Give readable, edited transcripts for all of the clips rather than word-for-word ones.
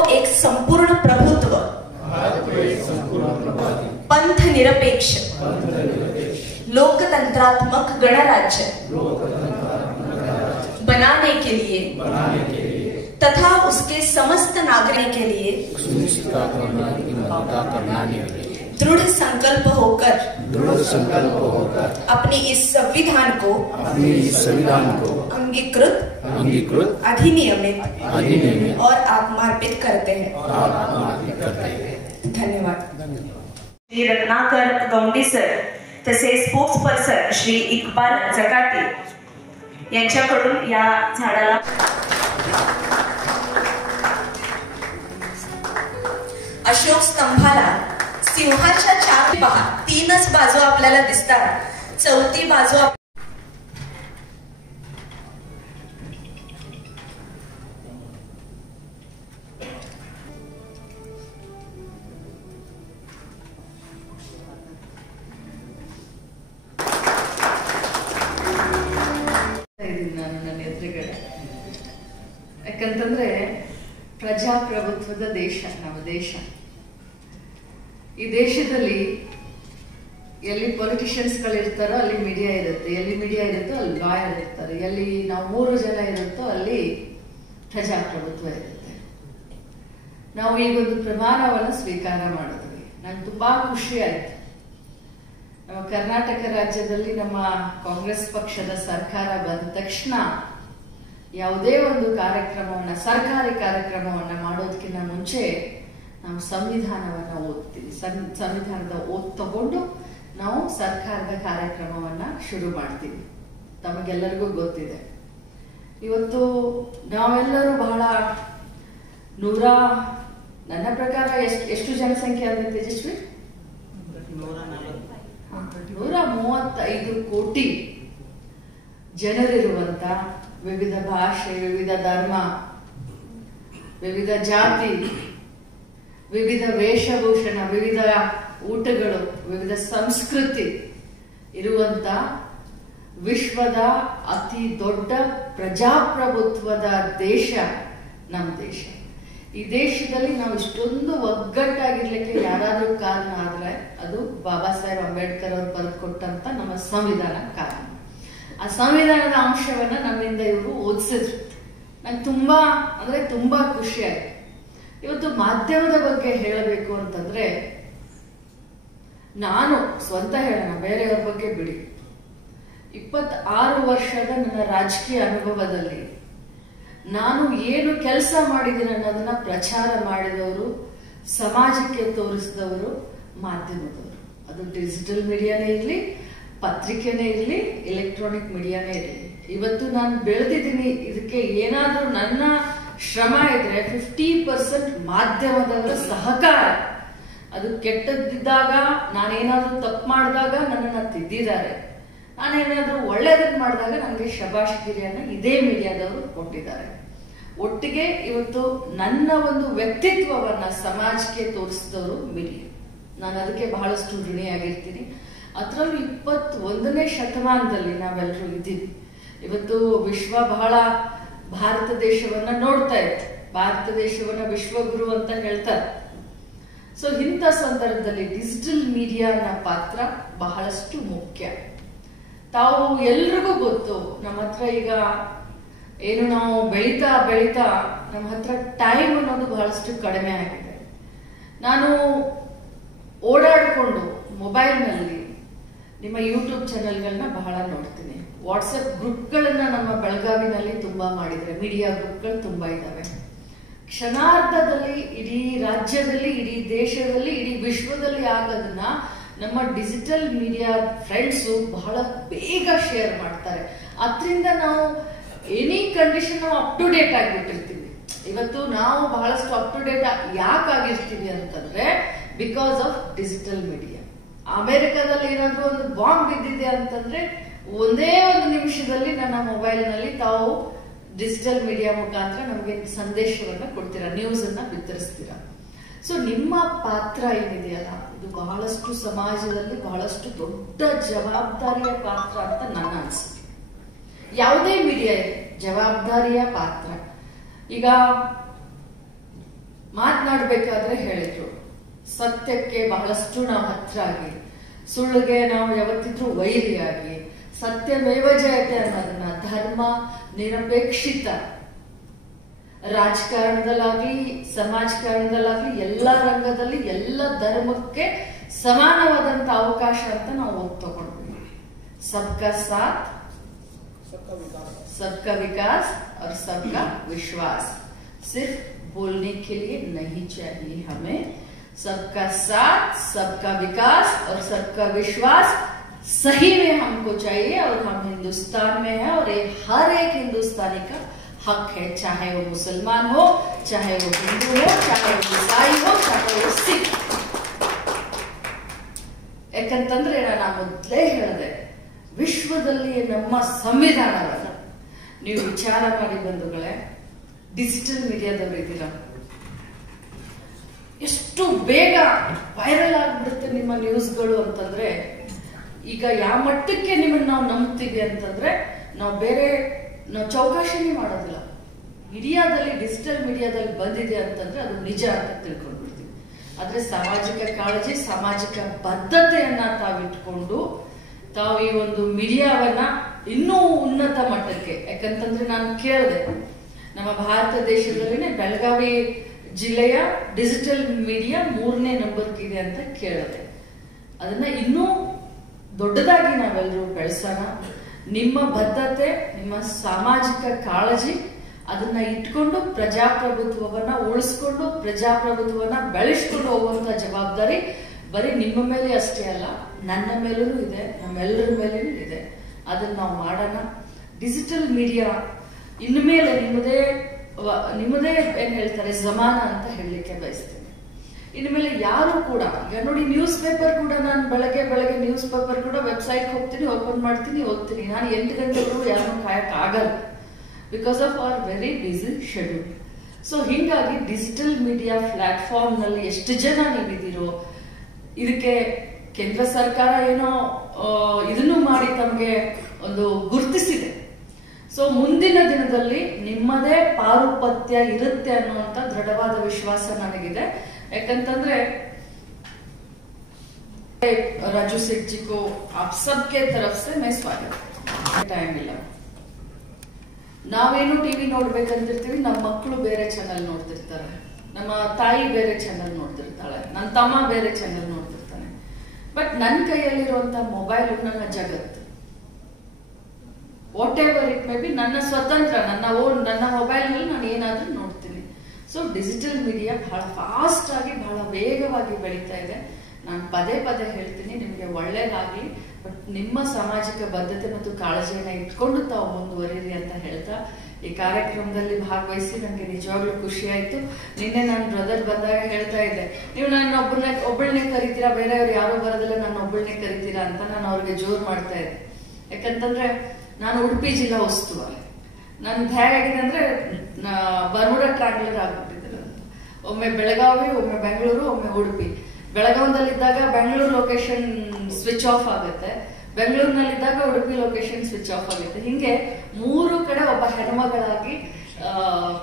को एक संपूर्ण प्रभुत्व, पंथ निरपेक्ष, लोकतंत्रात्मक गणराज्य बनाने के लिए तथा उसके समस्त नागरिक के लिए दृढ़ संकल्प होकर अपनी इस संविधान को अंगीकृत अधिनियमित और आत्मार्पित करते हैं। धन्यवाद। श्री रत्नाकर गौंडी सर तसेच स्पोक्स पर्सन श्री इक्बाल जकाती यांच्याकडून या झाडाला अशोक स्तंभाला सिंहाच्या 3च बाजू आपल्याला दिसतात, चौथी बाजू ನನ್ನ ಎದುರುಗಡೆ ಯಾಕಂತಂದ್ರೆ ಪ್ರಜಾಪ್ರಭುತ್ವದ ದೇಶ ನಮ್ಮ ದೇಶ. ಈ ದೇಶದಲ್ಲಿ ಎಲ್ಲಿ ಪೊಲಿಟಿಷಿಯನ್ಸ್ಗಳಿರ್ತಾರೋ ಅಲ್ಲಿ ಮೀಡಿಯಾ ಇರುತ್ತೆ, ಎಲ್ಲಿ ಮೀಡಿಯಾ ಇರುತ್ತೋ ಅಲ್ಲಿ ಲಾಯರ್ ಇರ್ತಾರೆ, ಎಲ್ಲಿ ನಾವು 3 ಜನ ಇರುತ್ತೋ ಅಲ್ಲಿ ಪ್ರಜಾಪ್ರಭುತ್ವ ಇರುತ್ತೆ. ನಾವು ಈಗೊಂದು ಪ್ರಮಾಣವನ್ನು ಸ್ವೀಕಾರ ಮಾಡಿದ್ವಿ. ನಂಗೆ ತುಂಬಾ ಖುಷಿ ಆಯ್ತು. ನಮ್ಮ ಕರ್ನಾಟಕ ರಾಜ್ಯದಲ್ಲಿ ನಮ್ಮ ಕಾಂಗ್ರೆಸ್ ಪಕ್ಷದ ಸರ್ಕಾರ ಬಂದ ತಕ್ಷಣ ಯಾವುದೇ ಒಂದು ಕಾರ್ಯಕ್ರಮವನ್ನ, ಸರ್ಕಾರಿ ಕಾರ್ಯಕ್ರಮವನ್ನ ಮಾಡೋದಕ್ಕಿಂತ ಮುಂಚೆ ನಾವು ಸಂವಿಧಾನವನ್ನ ಓದ್ತೀವಿ. ಸಂವಿಧಾನದ ಓದ್ ತಗೊಂಡು ನಾವು ಸರ್ಕಾರದ ಕಾರ್ಯಕ್ರಮವನ್ನ ಶುರು ಮಾಡ್ತೀವಿ. ತಮಗೆಲ್ಲರಿಗೂ ಗೊತ್ತಿದೆ. ಇವತ್ತು ನಾವೆಲ್ಲರೂ ಬಹಳ ನನ್ನ ಪ್ರಕಾರ ಎಷ್ಟು ಜನಸಂಖ್ಯೆ ಆಗಿದೆ ತೇಜಸ್ವಿ? 135 ಕೋಟಿ ಜನರಿರುವಂತ, ವಿವಿಧ ಭಾಷೆ, ವಿವಿಧ ಧರ್ಮ, ವಿವಿಧ ಜಾತಿ, ವಿವಿಧ ವೇಷಭೂಷಣ, ವಿವಿಧ ಊಟಗಳು, ವಿವಿಧ ಸಂಸ್ಕೃತಿ ಇರುವಂತ ವಿಶ್ವದ ಅತಿ ದೊಡ್ಡ ಪ್ರಜಾಪ್ರಭುತ್ವದ ದೇಶ ನಮ್ಮ ದೇಶ. ಈ ದೇಶದಲ್ಲಿ ನಾವು ಇಷ್ಟೊಂದು ಒಗ್ಗಟ್ಟಾಗಿರ್ಲಿಕ್ಕೆ ಯಾರಾದ್ರೂ ಕಾರಣ ಆದ್ರೆ ಅದು ಬಾಬಾ ಸಾಹೇಬ್ ಅಂಬೇಡ್ಕರ್ ಅವರು ಬರೆದುಕೊಟ್ಟಂತ ನಮ್ಮ ಸಂವಿಧಾನ ಕಾರಣ. ಆ ಸಂವಿಧಾನದ ಅಂಶವನ್ನ ನಮ್ಮಿಂದ ಇವರು ಓದಿಸಿದ್ರು. ನಂಗೆ ತುಂಬಾ ಖುಷಿ ಆಯ್ತು. ಇವತ್ತು ಮಾಧ್ಯಮದ ಬಗ್ಗೆ ಹೇಳಬೇಕು ಅಂತಂದ್ರೆ, ನಾನು ಸ್ವಂತ ಹೇಳೋಣ, ಬೇರೆಯವ್ರ ಬಗ್ಗೆ ಬಿಡಿ. 26 ವರ್ಷದ ನನ್ನ ರಾಜಕೀಯ ಅನುಭವದಲ್ಲಿ ನಾನು ಏನು ಕೆಲಸ ಮಾಡಿದ್ದೀನಿ ಅನ್ನೋದನ್ನ ಪ್ರಚಾರ ಮಾಡಿದವರು, ಸಮಾಜಕ್ಕೆ ತೋರಿಸಿದವರು ಮಾಧ್ಯಮದವರು. ಅದು ಡಿಜಿಟಲ್ ಮೀಡಿಯಾನೇ ಇರಲಿ, ಪತ್ರಿಕೆನೇ ಇರಲಿ, ಎಲೆಕ್ಟ್ರಾನಿಕ್ ಮೀಡಿಯಾನೇ ಇರಲಿ. ಇವತ್ತು ನಾನು ಬೆಳೆದಿದ್ದೀನಿ. ಇದಕ್ಕೆ ಏನಾದ್ರೂ ನನ್ನ ಶ್ರಮ ಇದ್ರೆ 50% ಮಾಧ್ಯಮದವರ ಸಹಕಾರ. ಅದು ಕೆಟ್ಟದ್ದಿದ್ದಾಗ, ನಾನೇನಾದ್ರೂ ತಪ್ಪು ಮಾಡಿದಾಗ ನನ್ನನ್ನು ತಿದ್ದಿದ್ದಾರೆ, ನಾನೇನಾದ್ರೂ ಒಳ್ಳೇದನ್ನ ಮಾಡಿದಾಗ ನನಗೆ ಶಬಾಷ್ಗಿರಿಯನ್ನ ಇದೇ ಮೀಡಿಯಾದವರು ಕೊಟ್ಟಿದ್ದಾರೆ. ಒಟ್ಟಿಗೆ ಇವತ್ತು ನನ್ನ ಒಂದು ವ್ಯಕ್ತಿತ್ವವನ್ನ ಸಮಾಜಕ್ಕೆ ತೋರಿಸಿದವರು ಮೀಡಿಯಾ. ನಾನು ಅದಕ್ಕೆ ಬಹಳಷ್ಟು ಋಣಿಯಾಗಿರ್ತೀನಿ. ಅದರಲ್ಲೂ 21ನೇ ಶತಮಾನದಲ್ಲಿ ನಾವೆಲ್ಲರೂ ಇದ್ದೀವಿ. ಇವತ್ತು ವಿಶ್ವ ಬಹಳ ಭಾರತ ದೇಶವನ್ನ ನೋಡ್ತಾ ಇತ್ತು. ಭಾರತ ದೇಶವನ್ನ ವಿಶ್ವಗುರು ಅಂತ ಹೇಳ್ತಾರೆ. ಸೊ ಇಂಥ ಸಂದರ್ಭದಲ್ಲಿ ಡಿಜಿಟಲ್ ಮೀಡಿಯಾನ ಪಾತ್ರ ಬಹಳಷ್ಟು ಮುಖ್ಯ. ತಾವು ಎಲ್ರಿಗೂ ಗೊತ್ತು, ನಮ್ಮ ಹತ್ರ ಈಗ ಏನು ನಾವು ಬೆಳೀತಾ ನಮ್ಮ ಹತ್ರ ಟೈಮ್ ಅನ್ನೋದು ಬಹಳಷ್ಟು ಕಡಿಮೆ ಆಗಿದೆ. ನಾನು ಓಡಾಡಿಕೊಂಡು ಮೊಬೈಲ್ನಲ್ಲಿ ನಿಮ್ಮ ಯೂಟ್ಯೂಬ್ ಚಾನೆಲ್ಗಳನ್ನ ಬಹಳ ನೋಡ್ತೀನಿ. ವಾಟ್ಸಪ್ ಗ್ರೂಪ್ಗಳನ್ನ ನಮ್ಮ ಬೆಳಗಾವಿನಲ್ಲಿ ತುಂಬಾ ಮಾಡಿದ್ರೆ, ಮೀಡಿಯಾ ಗ್ರೂಪ್ಗಳು ತುಂಬಾ ಇದ್ದಾವೆ. ಕ್ಷಣಾರ್ಧದಲ್ಲಿ ಇಡೀ ರಾಜ್ಯದಲ್ಲಿ, ಇಡೀ ದೇಶದಲ್ಲಿ, ಇಡೀ ವಿಶ್ವದಲ್ಲಿ ಆಗೋದನ್ನ ನಮ್ಮ ಡಿಜಿಟಲ್ ಮೀಡಿಯಾ ಫ್ರೆಂಡ್ಸು ಬಹಳ ಬೇಗ ಶೇರ್ ಮಾಡ್ತಾರೆ. ಅದರಿಂದ ನಾವು ಎನಿ ಕಂಡೀಷನ್ ನಾವು ಅಪ್ ಟು ಡೇಟ್ ಆಗಿಬಿಟ್ಟಿರ್ತೀವಿ. ಇವತ್ತು ನಾವು ಬಹಳಷ್ಟು ಅಪ್ ಟು ಡೇಟ್ ಯಾಕಾಗಿರ್ತೀವಿ ಅಂತಂದ್ರೆ ಬಿಕಾಸ್ ಆಫ್ ಡಿಜಿಟಲ್ ಮೀಡಿಯಾ. ಅಮೆರಿಕದಲ್ಲಿ ಏನಾದ್ರೂ ಒಂದು ಬಾಂಬ್ ಬಿದ್ದಿದೆ ಅಂತಂದ್ರೆ ಒಂದೇ ಒಂದು ನಿಮಿಷದಲ್ಲಿ ನನ್ನ ಮೊಬೈಲ್ ನಲ್ಲಿ ತಾವು ಡಿಜಿಟಲ್ ಮೀಡಿಯಾ ಮುಖಾಂತರ ನಮಗೆ ಸಂದೇಶವನ್ನ ಕೊಡ್ತೀರಾ, ನ್ಯೂಸ್ ಅನ್ನ ಬಿತ್ತರಿಸ್ತೀರಾ. ಸೊ ನಿಮ್ಮ ಪಾತ್ರ ಏನಿದೆಯಲ್ಲ, ಇದು ಬಹಳಷ್ಟು ಸಮಾಜದಲ್ಲಿ ಬಹಳಷ್ಟು ದೊಡ್ಡ ಜವಾಬ್ದಾರಿಯ ಪಾತ್ರ ಅಂತ ನನ್ನ ಅನಿಸಿಕೆ. ಯಾವುದೇ ಮೀಡಿಯಾ ಇದೆ, ಜವಾಬ್ದಾರಿಯ ಪಾತ್ರ. ಈಗ ಮಾತನಾಡಬೇಕಾದ್ರೆ ಹೇಳಿದ್ರು, ಸತ್ಯಕ್ಕೆ ಬಹಳಷ್ಟು ನಾವು ಹತ್ರ ಆಗಿ, ಸುಳ್ಳಿಗೆ ನಾವು ಯಾವತ್ತಿದ್ರೂ ವೈರಿಯಾಗಿ, ಸತ್ಯಮೇವ ಜಯತೆ ಅನ್ನೋದನ್ನ, ಧರ್ಮ ನಿರಪೇಕ್ಷಿತ, ರಾಜಕಾರಣದಲ್ಲಾಗ್ಲಿ ಸಮಾಜಕಾರಣದಲ್ಲಾಗ್ಲಿ ಎಲ್ಲ ರಂಗದಲ್ಲಿ ಎಲ್ಲ ಧರ್ಮಕ್ಕೆ ಸಮಾನವಾದಂತ ಅವಕಾಶ ಅಂತ ನಾವು ಒತ್ತು ತಗೊಂಡ್ವಿ. ಸಬ್ಕಾ ಸಾಥ್ सबका विकास और सबका विश्वास, सिर्फ बोलने के लिए नहीं चाहिए, हमें सबका साथ, सबका विकास और सबका विश्वास सही में हमको चाहिए, और हम हिंदुस्तान में हैं और ये हर एक हिंदुस्तानी का हक है, चाहे वो मुसलमान हो, चाहे वो हिंदू हो, चाहे वो ईसाई हो, चाहे वो सिख. ಯಾಕಂತಂದ್ರೆ ನಾನು ಮೊದಲೇ ಹೇಳಿದೆ, ವಿಶ್ವದಲ್ಲಿ ನಮ್ಮ ಸಂವಿಧಾನವನ್ನ ನೀವು ವಿಚಾರ ಮಾಡಿ ಬಂಧುಗಳೇ, ಡಿಜಿಟಲ್ ಮೀಡಿಯಾದವರು ಇದ್ದೀರಾ, ಎಷ್ಟು ಬೇಗ ವೈರಲ್ ಆಗ್ಬಿಡುತ್ತೆ ನಿಮ್ಮ ನ್ಯೂಸ್ಗಳು ಅಂತಂದ್ರೆ, ಈಗ ಯಾವ ಮಟ್ಟಕ್ಕೆ ನಿಮ್ಮನ್ನ ನಾವು ನಂಬ್ತೀವಿ ಅಂತಂದ್ರೆ, ನಾವು ಚೌಕಾಶಿನೇ ಮಾಡೋದಿಲ್ಲ. ಮೀಡಿಯಾದಲ್ಲಿ, ಡಿಜಿಟಲ್ ಮೀಡಿಯಾದಲ್ಲಿ ಬಂದಿದೆ ಅಂತಂದ್ರೆ ಅದು ನಿಜ ಅಂತ ತಿಳ್ಕೊಂಡ್ಬಿಡ್ತೀವಿ. ಆದ್ರೆ ಸಾಮಾಜಿಕ ಕಾಳಜಿ, ಸಾಮಾಜಿಕ ಬದ್ಧತೆಯನ್ನ ತಾವಿಟ್ಕೊಂಡು ತಾವು ಈ ಒಂದು ಮೀಡಿಯಾವನ್ನ ಇನ್ನೂ ಉನ್ನತ ಮಟ್ಟಕ್ಕೆ, ಯಾಕಂತಂದ್ರೆ ನಾನು ಕೇಳಿದೆ, ನಮ್ಮ ಭಾರತ ದೇಶದಲ್ಲಿನೇ ಬೆಳಗಾವಿ ಜಿಲ್ಲೆಯ ಡಿಜಿಟಲ್ ಮೀಡಿಯಾ 3ನೇ ನಂಬರ್ಗೆ ಇದೆ ಅಂತ ಕೇಳಿದೆ. ಅದನ್ನ ಇನ್ನೂ ದೊಡ್ಡದಾಗಿ ನಾವೆಲ್ಲರೂ ಬೆಳೆಸೋಣ. ನಿಮ್ಮ ಬದ್ಧತೆ, ನಿಮ್ಮ ಸಾಮಾಜಿಕ ಕಾಳಜಿ, ಅದನ್ನ ಇಟ್ಕೊಂಡು ಪ್ರಜಾಪ್ರಭುತ್ವವನ್ನ ಉಳಿಸ್ಕೊಂಡು ಪ್ರಜಾಪ್ರಭುತ್ವವನ್ನ ಬೆಳೆಸ್ಕೊಂಡು ಹೋಗುವಂತ ಜವಾಬ್ದಾರಿ ಬರೀ ನಿಮ್ಮ ಮೇಲೆ ಅಷ್ಟೇ ಅಲ್ಲ, ನನ್ನ ಮೇಲೂ ಇದೆ, ನಮ್ಮೆಲ್ಲರ ಮೇಲೂ ಇದೆ. ಅದನ್ನ ನಾವು ಮಾಡೋಣ. ಡಿಜಿಟಲ್ ಮೀಡಿಯಾ ಇನ್ಮೇಲೆ ನಿಮ್ಮದೇ ಏನ್ ಹೇಳ್ತಾರೆ ಜಮಾನ ಅಂತ ಹೇಳಲಿಕ್ಕೆ ಬಯಸ್ತೇನೆ. ಇನ್ಮೇಲೆ ಯಾರು ಕೂಡ, ಈಗ ನೋಡಿ ನ್ಯೂಸ್ ಪೇಪರ್ ಕೂಡ, ನಾನು ಬೆಳಗ್ಗೆ ನ್ಯೂಸ್ ಪೇಪರ್ ಕೂಡ ವೆಬ್ಸೈಟ್ ಹೋಗ್ತೀನಿ, ಓಪನ್ ಮಾಡ್ತೀನಿ, ಓದ್ತೀನಿ. ನಾನು 8 ಗಂಟೆಗೂ ಯಾರು ಕಾಯಕ್ ಆಗಲ್ಲ, because of our very busy schedule. So ಹಿಂಗಾಗಿ ಡಿಜಿಟಲ್ ಮೀಡಿಯಾ ಪ್ಲಾಟ್ಫಾರ್ಮ್ ನಲ್ಲಿ ಎಷ್ಟು ಜನ ನೀವಿದ್ದೀರೋ, ಇದಕ್ಕೆ ಕೇಂದ್ರ ಸರ್ಕಾರ ಏನೋ ಇದನ್ನು ಮಾಡಿ ತಮಗೆ ಒಂದು ಗುರುತಿಸಿದೆ. ಸೊ ಮುಂದಿನ ದಿನದಲ್ಲಿ ನಿಮ್ಮದೇ ಪಾರುಪತ್ಯ ಇರುತ್ತೆ ಅನ್ನುವಂತ ದೃಢವಾದ ವಿಶ್ವಾಸ ನನಗಿದೆ. ಯಾಕಂತಂದ್ರೆ ರಾಜು ಸೇಠ್ ಜಿ ಕೋ ಆಪ್ ಸಬ್ಕೆ ತರಫ್ ಸೆ ಮೈ ಸ್ವಾಗತ. ಟೈಮ್ ಇಲ್ಲ, ನಾವೇನು ಟಿವಿ ನೋಡ್ಬೇಕಂತಿರ್ತೀವಿ, ನಮ್ಮ ಮಕ್ಕಳು ಬೇರೆ ಚಾನೆಲ್ ನೋಡ್ತಿರ್ತಾರೆ, ನಮ್ಮ ತಾಯಿ ಬೇರೆ ಚಾನೆಲ್ ನೋಡ್ತಿರ್ತಾಳೆ, ನನ್ನ ತಮ್ಮ ಬೇರೆ ಚಾನೆಲ್ ನೋಡ್ತಿರ್ತಾನೆ. ಬಟ್ ನನ್ನ ಕೈಯಲ್ಲಿರುವಂತ ಮೊಬೈಲ್ ನನ್ನ ಜಗತ್ತು, what ever it may be, ನನ್ನ ಸ್ವತಂತ್ರ, ನನ್ನ ಮೊಬೈಲ್ ನಲ್ಲಿ ನಾನು ಏನಾದ್ರೂ ನೋಡ್ತೀನಿ. ಸೊ ಡಿಜಿಟಲ್ ಮೀಡಿಯಾ ಬಹಳ ಫಾಸ್ಟ್ ಆಗಿ, ಬಹಳ ವೇಗವಾಗಿ ಬೆಳೀತಾ ಇದೆ. ನಾನು ಪದೇ ಹೇಳ್ತೀನಿ, ನಿಮ್ಗೆ ಒಳ್ಳೇದಾಗ್ಲಿ. ಬಟ್ ನಿಮ್ಮ ಸಾಮಾಜಿಕ ಬದ್ಧತೆ ಮತ್ತು ಕಾಳಜಿಯನ್ನ ಇಟ್ಕೊಂಡು ತಾವು ಮುಂದುವರಿರಿ ಅಂತ ಹೇಳ್ತಾ, ಈ ಕಾರ್ಯಕ್ರಮದಲ್ಲಿ ಭಾಗವಹಿಸಿ ನನಗೆ ನಿಜವಾಗ್ಲೂ ಖುಷಿ ಆಯ್ತು. ನಿನ್ನೆ ನನ್ನ ಬ್ರದರ್ ಬಂದಾಗ ಹೇಳ್ತಾ ಇದ್ದೆ, ನೀವು ನನ್ನ ಒಬ್ಬಳನ್ನೇ ಕರಿತೀರಾ, ಬೇರೆಯವ್ರು ಯಾರು ಬರೋದಿಲ್ಲ, ನನ್ನ ಒಬ್ಬಳನ್ನೇ ಕರಿತೀರಾ ಅಂತ ನಾನು ಅವ್ರಿಗೆ ಜೋರ್ ಮಾಡ್ತಾ ಇದ್ದೆ. ಯಾಕಂತಂದ್ರೆ ನಾನು ಉಡುಪಿ ಜಿಲ್ಲಾ ಉಸ್ತುವಾರಿ, ನನ್ ಹೇಗಾಗಿದೆ ಅಂದ್ರೆ ಬರ್ಮುಡಾ ಟ್ರಾವೆಲರ್ ಆಗ್ಬಿಟ್ಟಿದ್ದಾರೆ. ಒಮ್ಮೆ ಬೆಳಗಾವಿ, ಒಮ್ಮೆ ಬೆಂಗಳೂರು, ಒಮ್ಮೆ ಉಡುಪಿ. ಬೆಳಗಾವದಲ್ಲಿದ್ದಾಗ ಬೆಂಗಳೂರು ಲೊಕೇಶನ್ ಸ್ವಿಚ್ ಆಫ್ ಆಗುತ್ತೆ, ಬೆಂಗಳೂರಿನಲ್ಲಿದ್ದಾಗ ಉಡುಪಿ ಲೊಕೇಶನ್ ಸ್ವಿಚ್ ಆಫ್ ಆಗುತ್ತೆ. ಹಿಂಗೆ 3 ಕಡೆ ಒಬ್ಬ ಹೆಣ್ಮಗಳಾಗಿ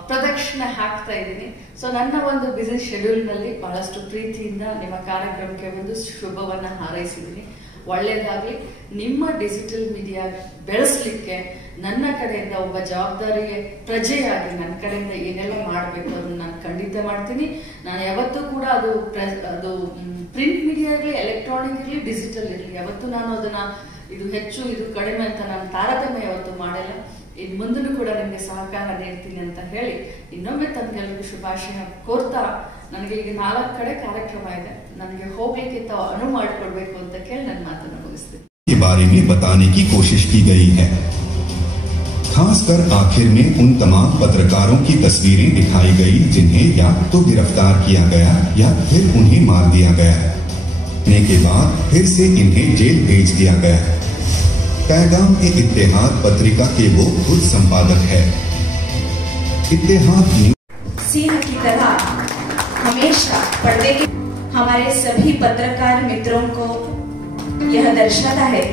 ಪ್ರದಕ್ಷಿಣೆ ಹಾಕ್ತಾ ಇದ್ದೀನಿ. ಸೊ ನನ್ನ ಒಂದು ಬಿಸಿ ಶೆಡ್ಯೂಲ್ ನಲ್ಲಿ ಬಹಳಷ್ಟು ಪ್ರೀತಿಯಿಂದ ನಿಮ್ಮ ಕಾರ್ಯಕ್ರಮಕ್ಕೆ ಒಂದು ಶುಭವನ್ನ ಹಾರೈಸಿದ್ದೀನಿ. ಒಳ್ಳೇದಾಗ್ಲಿ. ನಿಮ್ಮ ಡಿಜಿಟಲ್ ಮೀಡಿಯಾ ಬೆಳೆಸಲಿಕ್ಕೆ ನನ್ನ ಕಡೆಯಿಂದ ಒಬ್ಬ ಜವಾಬ್ದಾರಿ ಪ್ರಜೆಯಾಗಿ ನನ್ನ ಕಡೆಯಿಂದ ಏನೆಲ್ಲ ಮಾಡಬೇಕು ಅದನ್ನ ನಾನು ಖಂಡಿತ ಮಾಡ್ತೀನಿ. ನಾನು ಯಾವತ್ತೂ ಕೂಡ ಅದು ಪ್ರಿಂಟ್ ಮೀಡಿಯಾ ಇರಲಿ, ಎಲೆಕ್ಟ್ರಾನಿಕ್ ಇರಲಿ, ಡಿಜಿಟಲ್ ಇರಲಿ, ಯಾವತ್ತೂ ನಾನು ಅದನ್ನ ಇದು ಹೆಚ್ಚು ಇದು ಕಡಿಮೆ ಅಂತ ನಾನು ತಾರತಮ್ಯ ಯಾವತ್ತೂ ಮಾಡಿಲ್ಲ. ಇನ್ ಮುಂದೂ ಕೂಡ ನಿಮ್ಗೆ ಸಹಕಾರ ನೀಡ್ತೀನಿ ಅಂತ ಹೇಳಿ ಇನ್ನೊಮ್ಮೆ ತಮ್ಗೆಲ್ರಿಗೂ ಶುಭಾಶಯ ಕೋರ್ತಾ, ನನಗೆ ಈಗ 4 ಕಡೆ ಕಾರ್ಯಕ್ರಮ ಇದೆ, ನನಗೆ ಹೋಗ್ಲಿಕ್ಕೆ ತಾವು ಅನುವು ಮಾಡಿಕೊಡ್ಬೇಕು ಅಂತ ಕೇಳಿ ನನ್ನ ಮಾತನ್ನು ಮುಗಿಸ್ತೀನಿ. के बारे में बताने की कोशिश की गई है, खासकर आखिर में उन तमाम पत्रकारों की तस्वीरें दिखाई गई जिन्हें या तो गिरफ्तार किया गया या फिर उन्हें मार दिया गया, के बाद फिर से इन्हें जेल भेज दिया गया। पैगाम के इत्तेहाद पत्रिका के वो खुद संपादक है। इत्तेहाद सिंह की तरह हमेशा पर्दे के हमारे सभी पत्रकार मित्रों को यह दर्शाता है।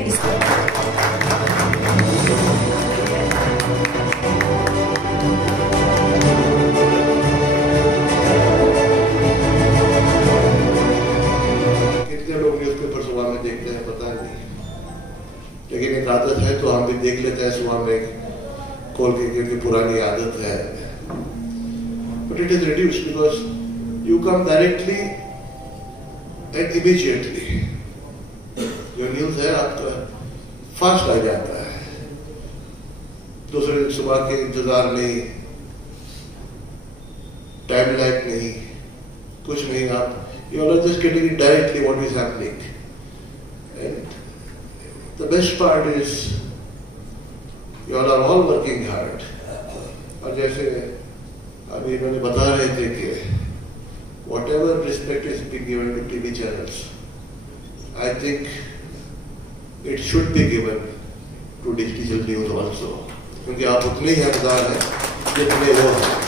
है सुबह में खोल के, क्योंकि पुरानी आदत है. But it is reduced because you come directly and immediately. जो न्यूज है आपका फास्ट आ जाता है, दूसरे दिन सुबह के इंतजार नहीं, टाइम लाइक नहीं, कुछ नहीं. आप you are just getting it directly what is happening. And the best part is you all are all working hard. और जैसे अभी मैंने बता रहे थे कि whatever respect is being given to TV channels, I think it should be given to digital news also, क्योंकि आप उतने ही हकदार हैं जितने वो हैं.